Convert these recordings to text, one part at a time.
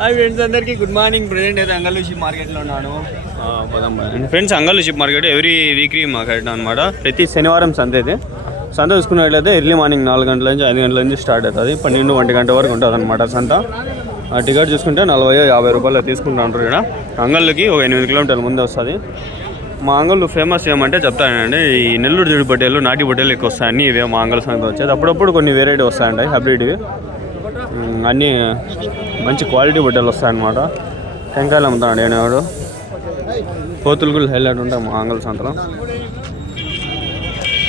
Hi friends అందరికీ good morning. Present అయితే Angallu sheep మార్కెట్లో ఉన్నాను. Friends Angallu sheep market every weekly market అనమాట. ప్రతి శనివారం సంత అయితే సంత చూసుకున్నట్లయితే ఎర్లీ మార్నింగ్ 4 గంటల నుంచి 5 గంటల నుంచి స్టార్ట్ అవుతుంది. 12-1 గంట వరకు ఉంటుంది అనమాట సంత. ఆ టికెట్ చూసుకుంటే 40-50 రూపాయలు తీసుకుంటారు. ఇక్కడ అంగళ్ళకి ఒక 8 కిలోమీటర్ల ముందే వస్తుంది. మా అంగళ్ళు ఫేమస్ ఏమంటే చెప్తానండి, ఈ నెల్లూరు జుడి పొట్టేలు, నాటి పొట్టేలు ఎక్కువ వస్తాయి. అన్నీ ఇవే మా అంగళ్ళ సంగతి వచ్చేది. అప్పుడప్పుడు కొన్ని వెరైటీ వస్తాయంటాయి, హైబ్రిడ్వి. అన్నీ మంచి క్వాలిటీ పొట్టేలు వస్తాయన్నమాట. టెంకాయలు అమ్ముతాడు అనేవాడు. కోతులు కూడా హైలైట్ ఉంటాయి మా అంగళ్ళ సంతలో.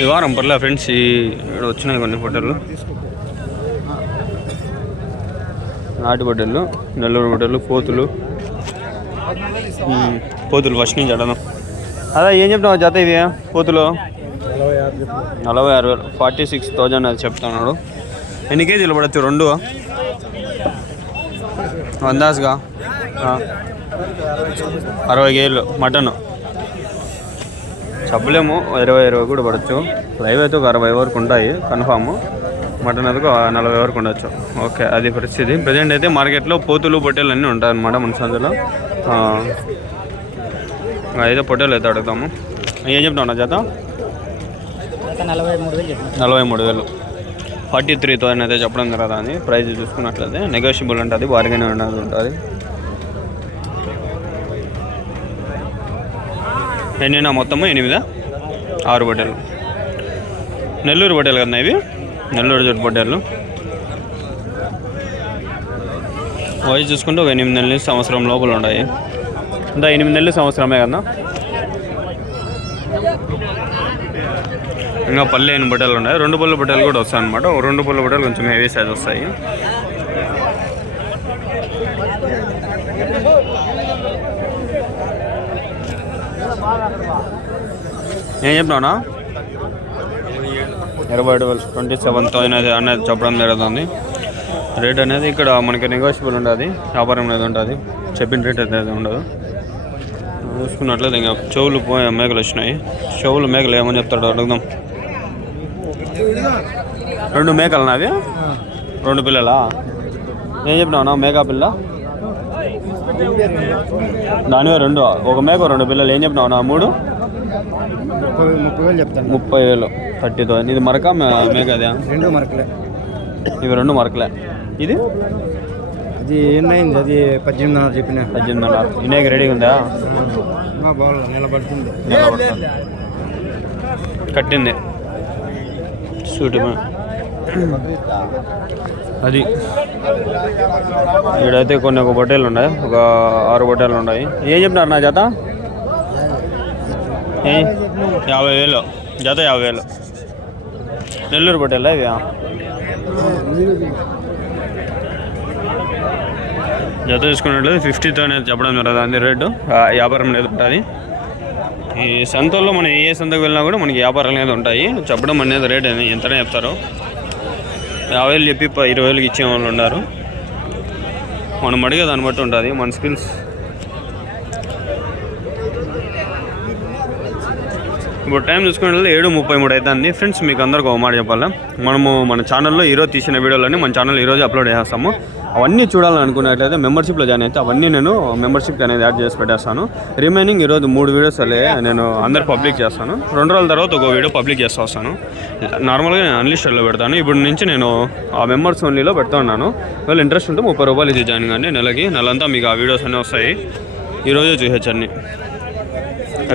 ఈ వారం పర్లే ఫ్రెండ్స్, ఇక్కడ వచ్చినాయి కొన్ని పొట్టేలు. నాటి పొట్టేలు, నెల్లూరు పొట్టేలు, కోతులు ఫస్ట్ నుంచి అడను. అదే ఏం చెప్తావు జత ఇవి కోతులు? 46,000, 46,000 అది చెప్తున్నాడు. ఎన్ని కేజీలు పడచ్చు? 2 అందాజుగా 60 కేజీలు మటన్ చెప్పలేము. 20 కూడా పడవచ్చు. లైవ్ అయితే ఒక 60 వరకు ఉంటాయి కన్ఫామ్. మటన్ అయితే 40 వరకు ఉండొచ్చు. ఓకే, అది పరిస్థితి. ప్రజెంట్ అయితే మార్కెట్లో పోతులు పొట్టేలు అన్నీ ఉంటాయి అన్నమాట మన సందులో. అయితే పొట్టేలు అయితే అడుగుతాము. ఏం చెప్తావు జత? 43,000, 43,000 అయితే చెప్పడం కదా. అని ప్రైస్ చూసుకున్నట్లయితే నెగోషియబుల్ ఉంటుంది, బార్గెన్ అనేది ఉంటుంది. ఎన్నైనా మొత్తము 6 పొట్టేలు. నెల్లూరు పొట్టేలు కదా ఇవి, నెల్లూరు జుట్టు పొట్టేలు. వయసు చూసుకుంటే ఒక 8 నెలలు సంవత్సరం లోపల ఉన్నాయి. అంతా 8 నెలలు సంవత్సరమే కదా. ఇంకా పల్లె 8 పొట్టేలు ఉన్నాయి. 2 పళ్ళు పొట్టేలు కూడా వస్తాయి అనమాట. 2 పళ్ళు పొట్టేలు కొంచెం హెవీ సైజ్ వస్తాయి. ఏం చెప్పినావునా? 27,000, 27,000 అనేది చెప్పడం జరుగుతుంది. రేట్ అనేది ఇక్కడ మనకి నెగోషియబుల్ ఉంటుంది, వ్యాపారం అనేది ఉంటుంది. చెప్పిన రేట్ అయితే ఉండదు. చూసుకున్నట్లయితే ఇంకా చెవులు మేకలు వచ్చినాయి. చెవులు మేకలు ఏమని చెప్తాడు అడుగుదాం. 2 మేకలు నావి, 2 పిల్లలా? ఏం చెప్పినావునా? మేకా పిల్ల దానివే 2, ఒక మేక 2 పిల్లలు. ఏం చెప్పినావునా? 3 30,000, 30,000. ఇది మరక మేక? అదే 2 మరకలే. ఇవి 2 మరకలే. ఇది అది ఏమైంది? అది 18,500 చెప్పిన. 18,500. ఇనేకి రెడీగా ఉందా? నిలబడుతుంది, కట్టింది సూటి. అది ఇక్కడైతే కొన్ని ఒక పొట్టేలు ఉన్నాయి, ఒక 6 పొట్టేలు ఉన్నాయి. ఏం చెప్పినారు నా జత? 50,000 జత. 50,000 నెల్లూరు పొట్టేలా ఇవి? జత తీసుకున్నట్లయితే 50,000 అనేది చెప్పడం జరుగుతుంది రేటు. వ్యాపారం అనేది ఉంటుంది. ఈ సంతల్లో మనం ఏ సంతకు వెళ్ళినా కూడా మనకి వ్యాపారాలు అనేది ఉంటాయి. చెప్పడం అనేది రేట్ ఎంతనే చెప్తారు. 50,000 చెప్పి 20,000 ఇచ్చే వాళ్ళు ఉన్నారు. మనం అడిగే దాన్ని బట్టి ఉంటుంది మన స్కిల్స్. ఇప్పుడు టైం చూసుకున్నట్లయితే 7:33 అవుతుంది. ఫ్రెండ్స్, మీకు అందరికీ ఒక మాట చెప్పాలి. మనము మన ఛానల్లో ఈరోజు తీసిన వీడియోలన్నీ మన ఛానల్ ఈరోజు అప్లోడ్ చేస్తాము. అవన్నీ చూడాలని అనుకున్నట్లయితే మెంబర్షిప్లో జాయిన్ అయితే అవన్నీ నేను మెంబర్షిప్ అనేది యాడ్ చేసి పెట్టేస్తాను. రిమైనింగ్ ఈరోజు 3 వీడియోస్ నేను అందరు పబ్లిక్ చేస్తాను. 2 రోజుల తర్వాత ఒక వీడియో పబ్లిక్ చేస్తూ వస్తాను. నార్మల్గా నేను అన్లిస్టెడ్లో పెడతాను. ఇప్పుడు నుంచి నేను ఆ మెంబర్స్ ఓన్లీలో పెడతా ఉన్నాను. వాళ్ళు ఇంట్రెస్ట్ ఉంటే 30 రూపాయలు ఇది జాయిన్ కానీ నెలంతా మీకు ఆ వీడియోస్ అన్నీ వస్తాయి. ఈరోజు చూసొచ్చు అన్నీ.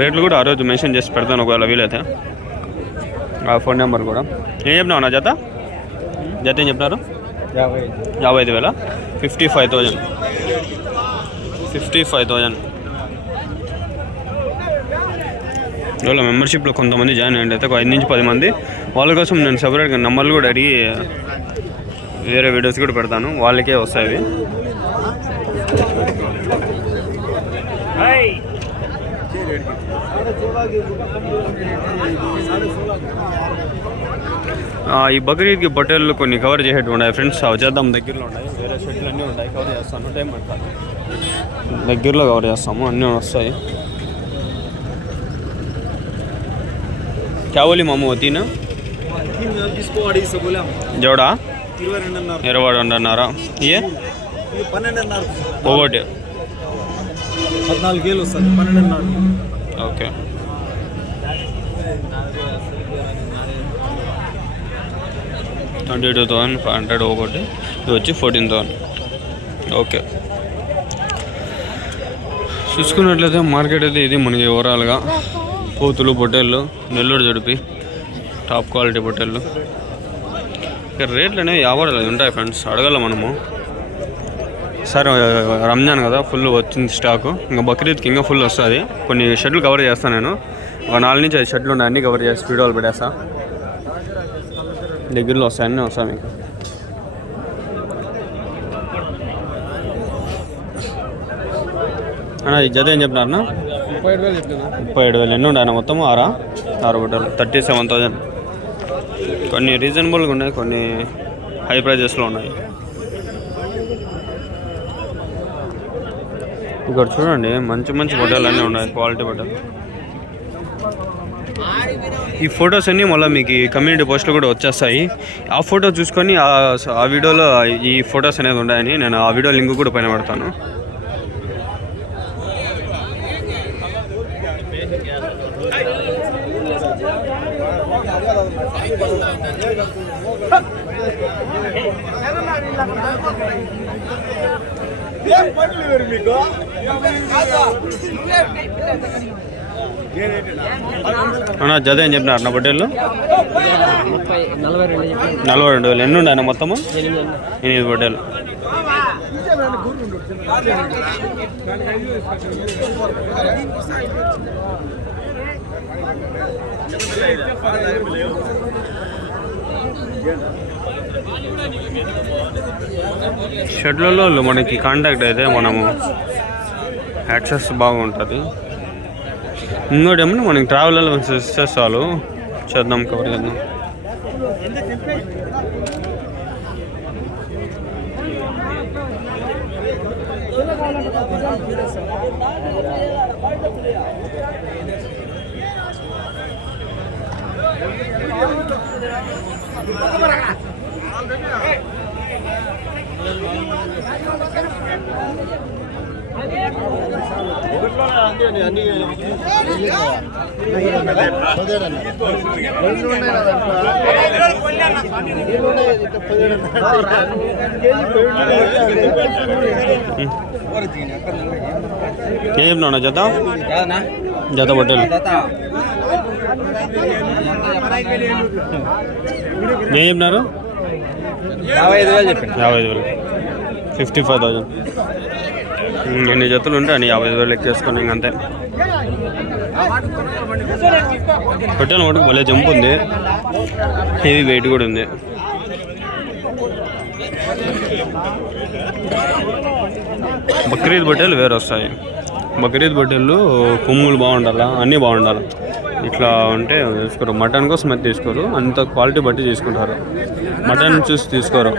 రేట్లు కూడా ఆ రోజు మెన్షన్ చేసి పెడతాను ఒకవేళ వీలైతే. ఆ ఫోన్ నెంబర్ కూడా. ఏం చెప్పినావు నా జత? జత ఏం చెప్పినారు? 55,000, 55,000, 55,000. ఇవాళ మెంబర్షిప్లో కొంతమంది జాయిన్ అయ్యండి అయితే 5 నుంచి 10 మంది. వాళ్ళ కోసం నేను సెపరేట్గా నెంబర్లు కూడా అడిగి వేరే వీడియోస్ కూడా పెడతాను. వాళ్ళకే వస్తాయి. ఈ బక్రీద్కి బట్టలు కొన్ని కవర్ చేసేట్టు ఉన్నాయి ఫ్రెండ్స్. అవి చేద్దాం. దగ్గరలో ఉన్నాయి, వేరే షెడ్లు అన్నీ ఉంటాయి. కవర్ చేస్తాను, టైం పడతాను. దగ్గరలో కవర్ చేస్తాము, అన్నీ వస్తాయి. क्या बोली मामू होती ना जिसको 250 बोला जोड़ा 22 22 ये ఒకటి 14 వస్తుంది 12.5. ఓకే. $22,500 ఒకటి. ఇది వచ్చి 14,000. ఓకే. చూసుకున్నట్లయితే మార్కెట్ అయితే ఇది మనకి ఓవరాల్గా పోతులు పొట్టేళ్ళు నెల్లూరు జడిపి టాప్ క్వాలిటీ పొట్టేళ్ళు. ఇక్కడ రేట్లు అనేవి వ్యాపారాలు ఉంటాయి ఫ్రెండ్స్, అడగాల మనము. సరే రంజాన్ కదా ఫుల్ వచ్చింది స్టాకు, ఇంకా బక్రీద్కి ఇంకా ఫుల్ వస్తుంది. కొన్ని షెడ్లు కవర్ చేస్తాను నేను, ఒక 4 నుంచి 5 షెడ్లు ఉన్నాయి, అన్నీ కవర్ చేసి వీడియోలు పెట్టేస్తా. దగ్గరలో వస్తాయి, అన్నీ వస్తాయి మీకు. అన్నా ఈ జత ఏం చెప్పినారన్నా? 37,000 చెప్తున్నా. 37,000. ఎన్ని ఉన్నాయి మొత్తం? 6 బట్టలు 37,000. కొన్ని రీజనబుల్గా ఉన్నాయి, కొన్ని హై ప్రైజెస్లో ఉన్నాయి. ఇక్కడ చూడండి మంచి మంచి బట్టలు అన్నీ ఉన్నాయి, క్వాలిటీ బట్టలు. ఈ ఫొటోస్ అన్నీ మళ్ళీ మీకు కమ్యూనిటీ పోస్ట్లో కూడా వచ్చేస్తాయి. ఆ ఫోటో చూసుకొని ఆ వీడియోలో ఈ ఫొటోస్ అనేది ఉన్నాయని నేను ఆ వీడియో లింక్ కూడా పైన పెడతాను. అన్నా జత ఏం చెప్పినారు నా బట్టలు? 42,000. ఎన్ని ఉన్నాయి మొత్తము? 8 బట్టలు. షెడ్లలో మనకి కాంటాక్ట్ అయితే మనము యాక్సెస్ బాగుంటుంది. ఇంకోటి ఏమన్నా మనకి ట్రావెల్ అలవెన్స్ ఇస్తే చాలు, చేద్దాం, కవర్ చేద్దాం. ఏం చెప్తున్నా జత? జత బట్టలు ఏం చెప్పినారు? 55,000 చెప్పండి. 55,000. 55,000. ఎన్ని జతలు ఉంటే అని 55,000 ఎక్కేసుకొని ఇంకంతే. పొట్టేల మటుకు భలే జంప్ ఉంది, హెవీ వెయిట్ కూడా ఉంది. బక్రీద్ బట్టలు వేరే వస్తాయి. బక్రీద్ బట్టలు కొమ్ములు బాగుండాలా, అన్నీ బాగుండాలి. ఇట్లా ఉంటే తీసుకోరు. మటన్ కోసం అయితే తీసుకోరు, అంత క్వాలిటీ బట్టి తీసుకుంటారు. మటన్ చూసి తీసుకోరు.